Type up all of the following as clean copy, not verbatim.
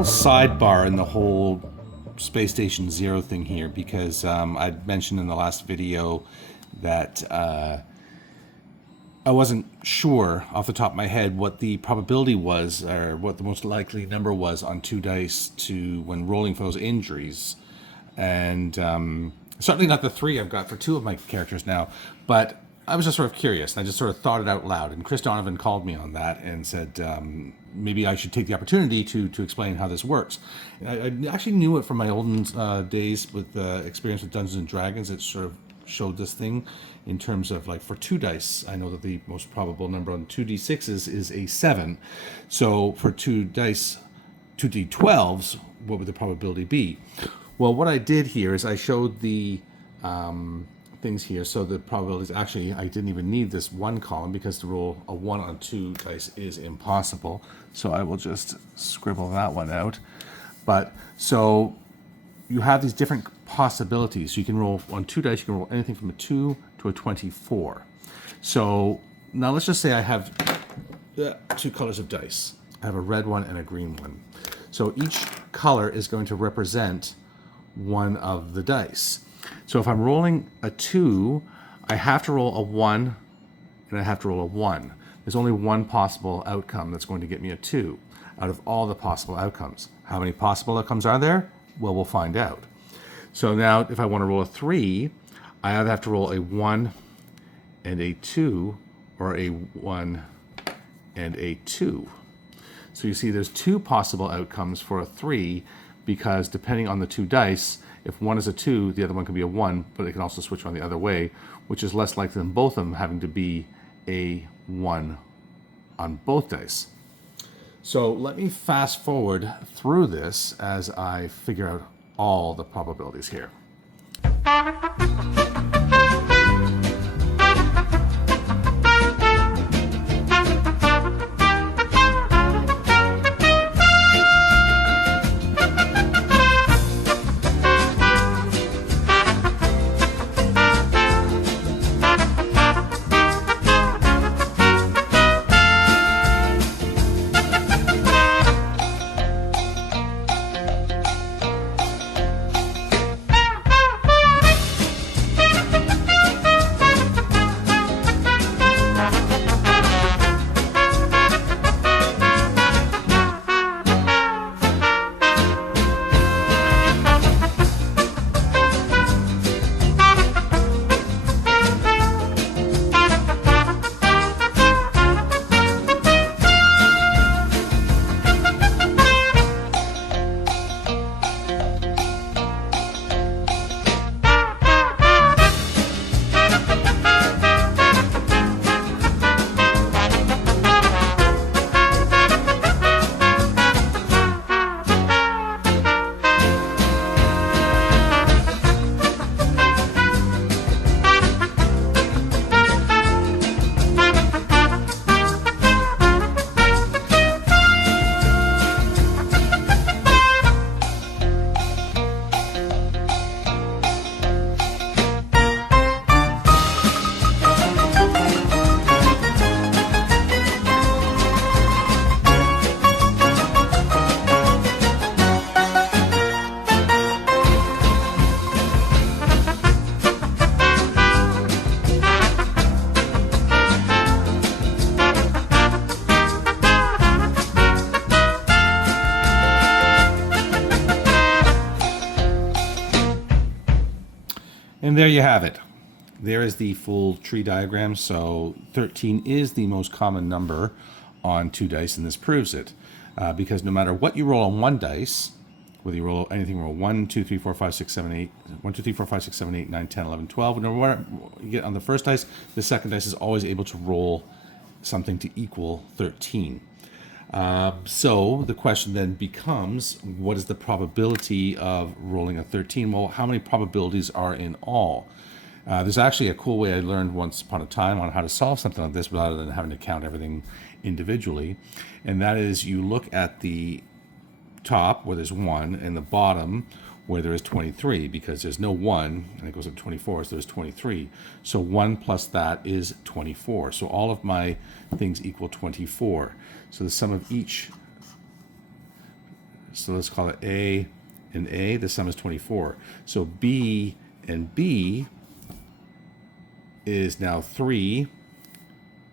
little sidebar in the whole Space Station Zero thing here, because I mentioned in the last video that I wasn't sure off the top of my head what the probability was, or what the most likely number was on 2 dice to when rolling for those injuries. And certainly not the 3 I've got for 2 of my characters now, but I was just sort of curious, and I just sort of thought it out loud. And Chris Donovan called me on that and said maybe I should take the opportunity to explain how this works. I actually knew it from my olden days with experience with Dungeons and Dragons. It sort of showed this thing in terms of, like, for 2 dice, I know that the most probable number on 2d6s is a 7. So for 2 dice, 2d12s, what would the probability be? Well, what I did here is I showed the things here. So the probabilities, actually, I didn't even need this 1 column because to roll a 1 on 2 dice is impossible. So I will just scribble that one out. But so you have these different possibilities. You can roll on 2 dice, you can roll anything from a 2 to a 24. So now let's just say I have 2 colors of dice. I have a red one and a green one. So each color is going to represent one of the dice. So if I'm rolling a 2, I have to roll a 1 and I have to roll a 1. There's only one possible outcome that's going to get me a 2 out of all the possible outcomes. How many possible outcomes are there? Well, we'll find out. So now if I want to roll a 3, I either have to roll a 1 and a 2 or a 1 and a 2. So you see there's 2 possible outcomes for a 3, because depending on the 2 dice, if one is a 2, the other one can be a 1, but it can also switch around the other way, which is less likely than both of them having to be a 1 on both dice. So let me fast forward through this as I figure out all the probabilities here. And there you have it. There is the full tree diagram. So 13 is the most common number on 2 dice, and this proves it. Because no matter what you roll on 1 dice, whether you roll anything, roll 1, 2, 3, 4, 5, 6, 7, 8, 1, 2, 3, 4, 5, 6, 7, 8, 9, 10, 11, 12. No matter what you get on the first dice, the second dice is always able to roll something to equal 13. So the question then becomes, what is the probability of rolling a 13? Well, how many probabilities are in all? There's actually a cool way I learned once upon a time on how to solve something like this rather than having to count everything individually. And that is, you look at the top where there's 1 and the bottom where there is 23, because there's no 1 and it goes up to 24, so there's 23. So 1 plus that is 24. So all of my things equal 24. So the sum of each So let's call it A and A. The sum is 24. So B and B is now 3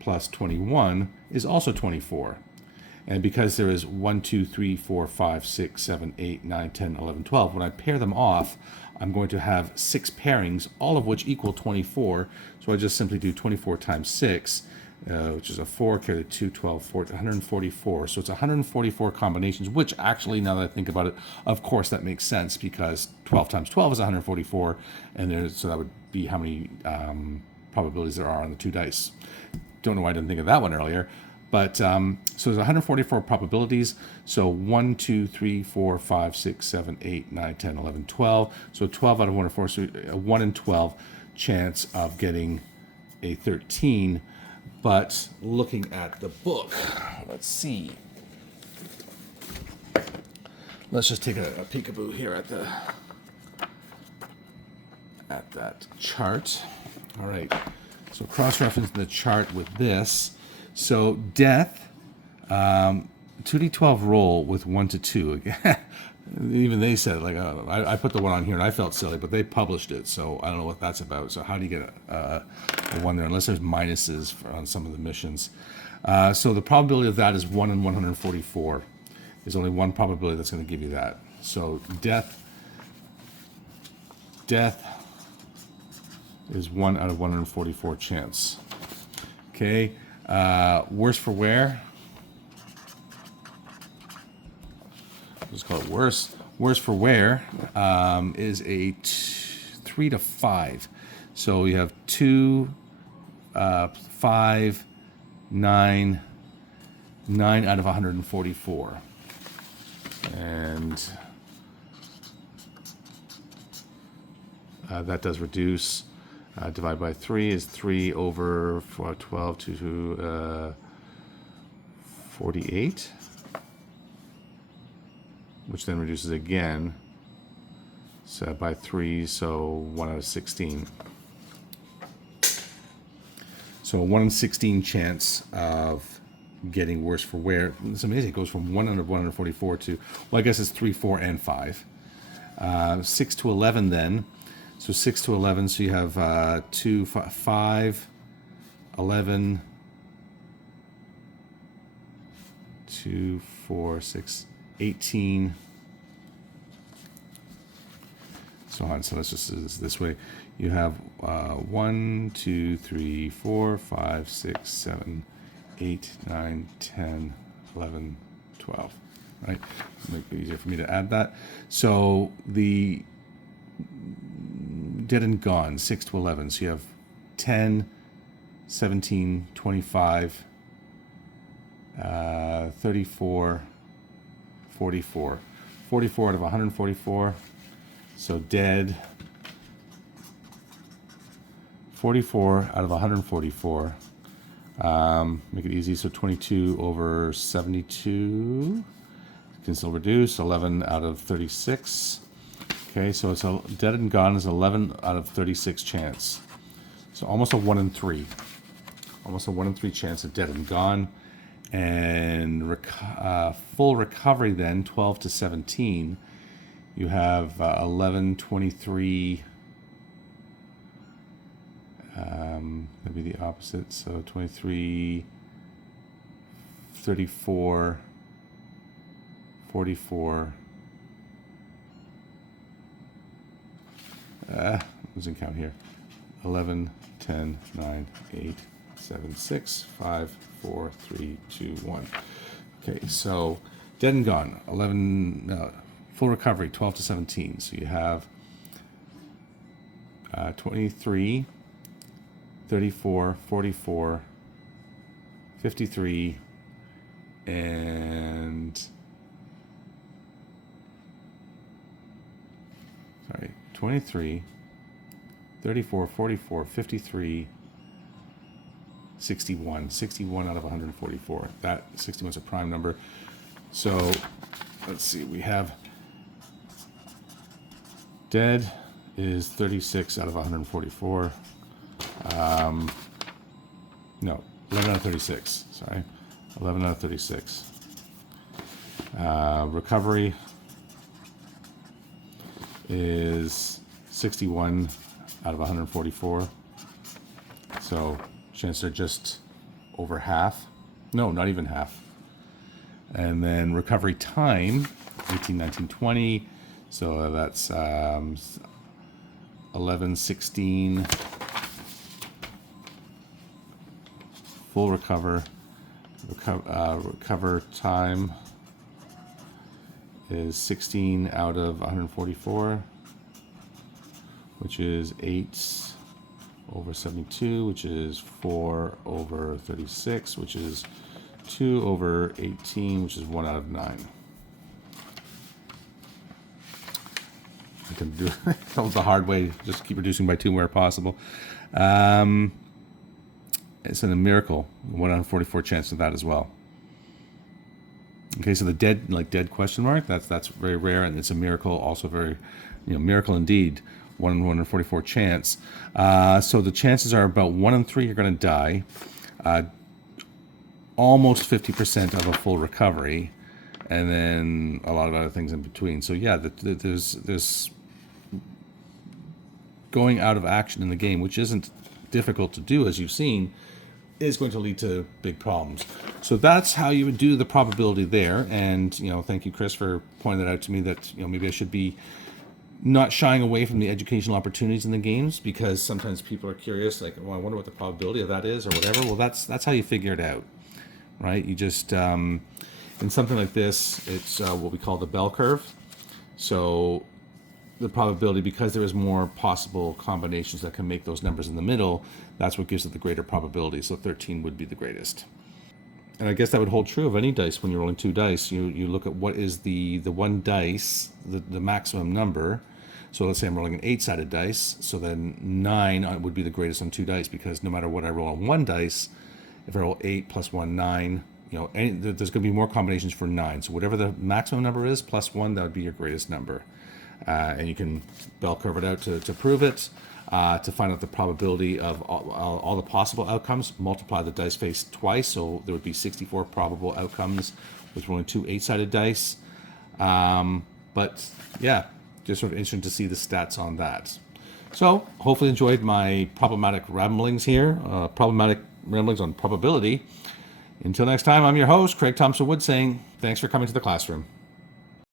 plus 21 is also 24. And because there is 1, 2, 3, 4, 5, 6, 7, 8, 9, 10, 11, 12, when I pair them off, I'm going to have 6 pairings, all of which equal 24. So I just simply do 24 times 6, which is a 4, carry the 2, 12, 14, 144. So it's 144 combinations, which actually, now that I think about it, of course that makes sense because 12 times 12 is 144. And so that would be how many probabilities there are on the 2 dice. Don't know why I didn't think of that one earlier. But so there's 144 probabilities. So 1, 2, 3, 4, 5, 6, 7, 8, 9, 10, 11, 12. So 12 out of 104, so a 1 in 12 chance of getting a 13. But looking at the book, let's see. Let's just take a peekaboo here at that chart. All right. So cross-referencing the chart with this. So death, 2d12 roll with 1 to 2. Again, even they said, like, I put the one on here and I felt silly, but they published it, so I don't know what that's about. So how do you get a 1 there, unless there's minuses on some of the missions? So the probability of that is 1 in 144. There's only one probability that's going to give you that. So death is 1 out of 144 chance. Okay. Worse for wear. Let's call it worse. Worse for wear is a 3 to 5. So you have 2, 5, 9 out of 144. And that does reduce. Divide by 3 is 3 over 12 to 48, which then reduces again. So by 3, so 1 out of 16. So a 1 in 16 chance of getting worse for wear. It's amazing. It goes from 1 out of 144 to, well, I guess it's 3, 4, and 5. 6 to 11 then. So 6 to 11, so you have 2, 5, 11, 2, 4, 6, 18, so on. So let's just do this way. You have 1, 2, 3, 4, 5, 6, 7, 8, 9, 10, 11, 12. Right? Make it easier for me to add that. So the dead and gone, 6 to 11. So you have 10, 17, 25, 34, 44. 44 out of 144. So dead. 44 out of 144. Make it easy. So 22 over 72. Can still reduce. 11 out of 36. Okay, so it's a dead and gone is 11 out of 36 chance. So almost a 1 in 3. Almost a 1 in 3 chance of dead and gone. And full recovery then, 12 to 17. You have 11, 23. That'd be the opposite. So 23, 34, 44. Losing count here. 11, 10, 9, 8, 7, 6, 5, 4, 3, 2, 1. Okay, so dead and gone. 11, full recovery, 12 to 17. So you have 23, 34, 44, 53, and 23, 34, 44, 53, 61. 61 out of 144. That 61 is a prime number. So let's see, we have dead is 36 out of 144. No, 11 out of 36. Sorry, 11 out of 36. Recovery is 61 out of 144. So chances are just over half. No, not even half. And then recovery time, 18, 19, 20. So that's 11, 16. Full recover time is 16 out of 144, which is 8 over 72, which is 4 over 36, which is 2 over 18, which is 1 out of 9. I can do that was the hard way, just keep reducing by 2 where possible. It's a miracle, 1 out of 44 chance of that as well. Okay, so the dead question mark, that's very rare, and it's a miracle, also very, miracle indeed. 1 in 144 chance. So the chances are about 1 in 3 you're going to die. Almost 50% of a full recovery, and then a lot of other things in between. So yeah, there's going out of action in the game, which isn't difficult to do, as you've seen, is going to lead to big problems. So that's how you would do the probability there. And thank you, Chris, for pointing that out to me, that maybe I should be not shying away from the educational opportunities in the games, because sometimes people are curious, like, well, I wonder what the probability of that is or whatever. Well, that's how you figure it out, right? You just in something like this, it's what we call the bell curve. So the probability, because there is more possible combinations that can make those numbers in the middle, that's what gives it the greater probability. So 13 would be the greatest. And I guess that would hold true of any dice. When you're rolling 2 dice, you look at what is the one dice, the maximum number. So let's say I'm rolling an 8-sided dice, so then 9 would be the greatest on 2 dice, because no matter what I roll on 1 dice, if I roll 8 plus 1, 9, there's going to be more combinations for 9. So whatever the maximum number is, plus 1, that would be your greatest number. And you can bell curve it out to prove it, to find out the probability of all the possible outcomes. Multiply the dice face twice, so there would be 64 probable outcomes with rolling 2 8-sided dice. But yeah, just sort of interesting to see the stats on that. So hopefully enjoyed my problematic ramblings here, problematic ramblings on probability. Until next time, I'm your host, Craig Thompson Wood, saying thanks for coming to the classroom.